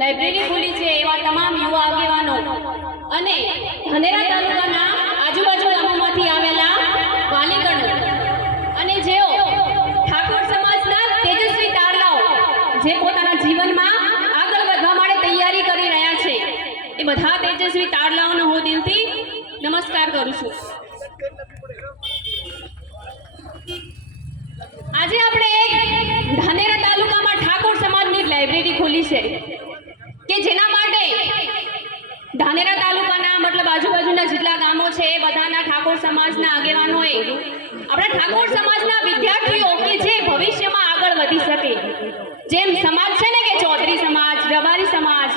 Library ખુલી છે એવા તમામ યુવા આગેવાનો. અને ધનેરા તાલુકાના આજુબાજુ ગામોમાંથી આવેલા વાલીગણો અને જેઓ ઠાકોર સમાજના તેજસ્વી તારલાઓ જે પોતાના જીવનમાં આગળ વધવા માટે તૈયારી કરી રહ્યા છે, એ બધા તેજસ્વી તારલાઓનો હું દિલથી નમસ્કાર કરું છું આજે આપણે એક ધાનેરા તાલુકામાં ઠાકોર સમાજની લાઇબ્રેરી ખોલી છે કે જેના માટે ધાનેરા તાલુકાના મતલબ આજુબાજુના જેટલા ગામો છે બધાના ઠાકોર સમાજના આગેવાનોએ. આપણા ઠાકોર સમાજના વિદ્યાર્થીઓ કે જે ભવિષ્યમાં આગળ વધી શકે. જેમ સમાજ છે ને કે ચૌધરી સમાજ, રબારી સમાજ,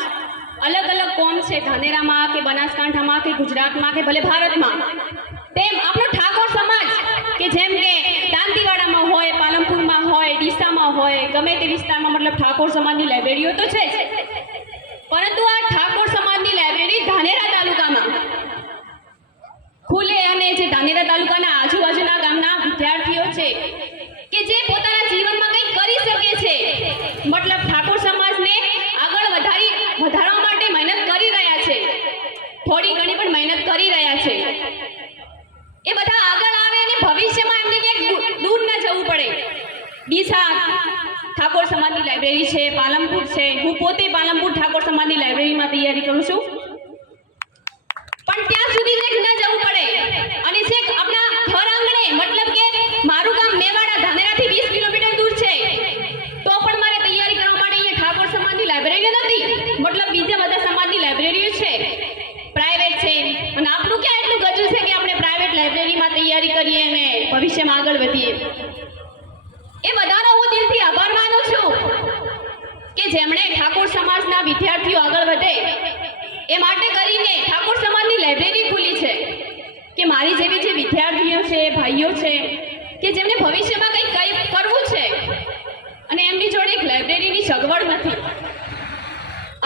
અલગ અલગ કોમ છે? ધાનેરામાં કે બનાસકાંઠામાં કે ગુજરાતમાં કે ભલે ભારતમાં. તેમ આપણો ઠાકોર સમાજ કે જેમ કે દાંતીવાડામાં હોય, પાલનપુરમાં હોય, ડીસામાં હોય, ગમે તે વિસ્તારમાં મતલબ ઠાકોર સમાજની લાઇબ્રેરીઓ તો છે પરંતુ આ ઠાકોર સમાજની લાઇબ્રેરી ધાનેરા તાલુકામાં ખુલે અને જે ધાનેરા તાલુકાના આજુબાજુના ગામના વિદ્યાર્થીઓ છે, કે જે પોતાના જીવનમાં કંઈક કરી શકે છે, મતલબ ઠાકોર સમાજને આગળ વધારી, વધારવા માટે મહેનત કરી રહ્યા છે, થોડી ઘણી પણ મહેનત કરી રહ્યા છે. એ બધા આગળ આવે અને ભવિષ્યમાં એમને ક્યાંક દૂર ન જવું પડે. ડીસા ઠાકોર સમાજની લાઇબ્રેરી છે પાલમપુર છે, હું પોતે પાલનપુર ઠાકોર સમાજની લાઇબ્રેરીમાં તૈયારી કરું છું પણ ત્યાં સુધી છેક ન જવું પડે અને છેક આપણા ઘર આંગણે મતલબ કે મારું ગામ મેવાડા ધાનેરાથી 20 કિલોમીટર દૂર છે તો પણ મારે તૈયારી કરવા માટે અહીંયા ઠાકોર સમાજની લાઇબ્રેરી નથી મતલબ બીજા બધા સમાજની લાઇબ્રેરીઓ છે. પ્રાઇવેટ છે અને આપણું ક્યાં એટલું ગજું છે કે આપણે પ્રાઇવેટ લાઇબ્રેરીમાં તૈયારી કરીએ અને ભવિષ્યમાં આગળ વધીએ? એ બધાનો હું દિલથી આભાર માનું છું કે જેમણે ઠાકોર સમાજના વિદ્યાર્થીઓ આગળ વધે. એ માટે કરીને ઠાકોર સમાજની લાઇબ્રેરી ખુલી છે. કે મારી જેવી જે વિદ્યાર્થીઓ છે, ભાઈઓ છે, કે જેમને ભવિષ્યમાં કંઈક કંઈ કરવું છે. અને એમની જોડે એક લાઇબ્રેરીની સગવડ નથી.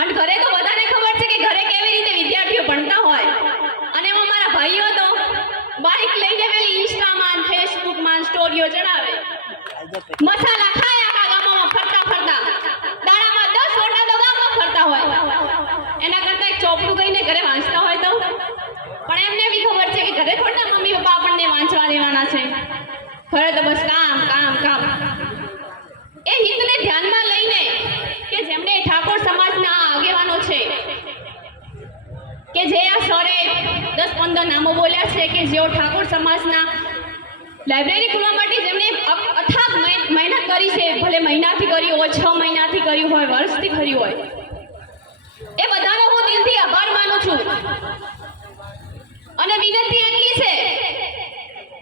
અને ઘરે તો બધાને ખબર છે કે ઘરે કેવી રીતે વિદ્યાર્થીઓ ભણતા હોય. અને એમાં મારા ભાઈઓ તો બાઇક લઈને પેલી ઇન્સ્ટામાં ફેસબુકમાં સ્ટોરીઓ ચડાવે. મસાલા ખાય આખા ગામમાં ફરતા ફરતા. દાડામાં દસ ફોટા તો ગામમાં ફરતા હોય. એના કરતાં એક ચોપડું કહીને ઘરે વાંચતા હોય તો. પણ એમને બી ખબર છે કે ઘરે થોડા મમ્મી પપ્પા આપણને વાંચવા દેવાના છે. ઘરે તો બસ કામ એ હિતને ધ્યાનમાં લઈને કે જેમણે ઠાકોર સમાજના આ આગેવાનો છે કે જે આ સરે દસ પંદર નામો બોલ્યા છે કે જેઓ ઠાકોર સમાજના લાઇબ્રેરી ખોલવા માટે જેમણે અથાગ મહેનત કરી છે, ભલે મહિનાથી કરી હોય, છ મહિનાથી કર્યું હોય, વર્ષથી કર્યું હોય. એ બધાનો હું દિલથી આભાર માનું છું. અને વિનંતી એટલી છે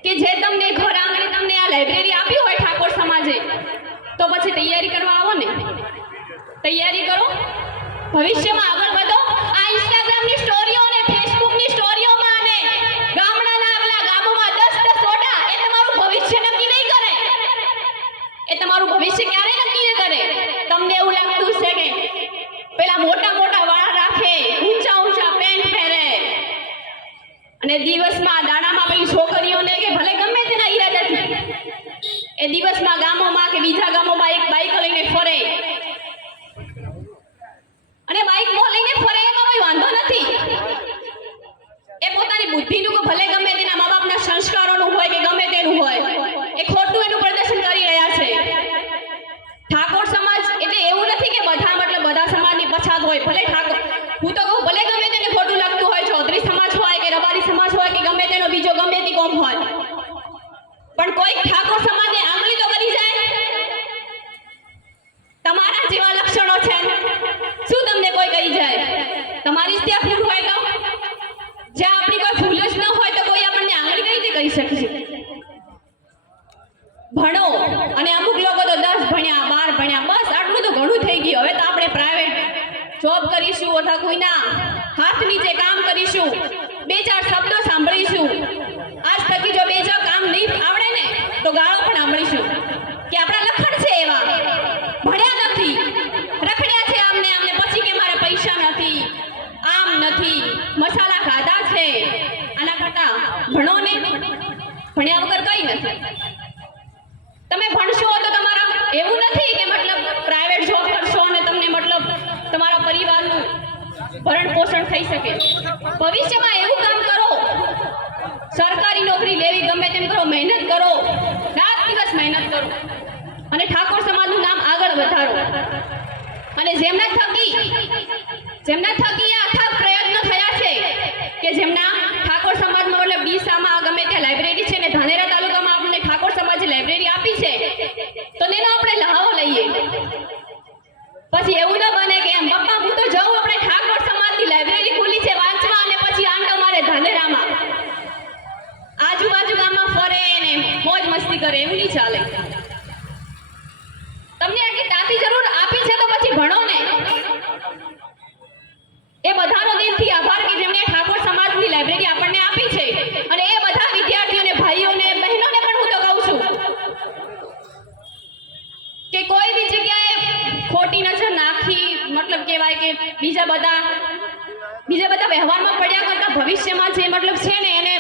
કે જે તમને ઘર આંગણે તમને આ લાઇબ્રેરી આપી હોય ઠાકોર સમાજે, તો પછી તૈયારી કરવા આવો ને. તૈયારી કરો. ભવિષ્યમાં આગળ વધો. એ તમારું ભવિષ્ય ક્યારે નક્કી ન કરે? તમને એવું લાગતું છે કે પેલા મોટા મોટા વાળા રાખે, ઊંચા ઊંચા પેન્ટ પહેરે અને દિવસમાં દાણામાં પેલી છોકરીઓને કે ભલે ગમે તેના ઈરાદાથી, એ દિવસમાં ગામોમાં કે બીજા ગામોમાં એક બાઈક લઈને ફરે અને બાઈક મો લઈને ફરે એમાં કોઈ વાંધો નથી એ પોતાની બુદ્ધિનું કે ભલે ગમે તેના મા બાપના સંસ્કારોનું હોય કે ગમે તેનું હોય એ ખોટું એનું પ્રદર્શન કરી રહ્યા છે ઠાકોર સમાજ એટલે એવું નથી કે બધા મતલબ બધા સમાજની પછાત હોય, ભલે ઠાકોર હું તો કહું, ભલે ગમે તેને ખોટું લાગતું હોય, ચૌધરી સમાજ હોય કે રબારી સમાજ હોય કે ગમે તેનો બીજો, ગમે તે કોમ હોય. પણ કોઈ ઠાકોર સમાજને આંગળી તો કરી જાય. તમારા જેવા લક્ષણો છે. શું તમને કોઈ કહી જાય? તમારી જ ભૂલ હોય તો? જ્યાં આપણી કોઈ ભૂલ જ ન હોય તો કોઈ આપણને આંગળી કઈ રીતે કરી શકશે ભણો. અને અમુક લોકો તો દસ ભણ્યા, બાર ભણ્યા, બસ, આટલું તો ઘણું થઈ ગયું. હવે તો જોબ કરીશું અથવા કોઈના. હાથ નીચે કામ કરીશું. બે ચાર શબ્દો સાંભળીશું. આજ થકી જો બે ચાર કામ નહીં આવડે ને, તો ગાળો પણ સાંભળીશું. કે આપણા લખણ છે એવા. ભણ્યા નથી. રખડ્યા છે આમને આમને પછી કે મારે પૈસા નથી. આમ નથી. મસાલા ખાધા છે. આના કરતા ભણો ને. ભણ્યા વગર કઈ નથી. તમે ભણશો તો તમારા એવું નથી ભરણ પોષણ થઈ શકે. ભવિષ્યમાં એવું કામ કરો. સરકારી નોકરી લેવી ગમે તેમ કરો, મહેનત કરો. રાત દિવસ મહેનત કરો. અને ઠાકોર સમાજનું નામ આગળ વધારો. અને જેમના થકી જેમના થકી કહેવાય કે બીજા બધા બીજા બધા વ્યવહારમાં પડ્યા કરતા ભવિષ્યમાં જે મતલબ છે ને એને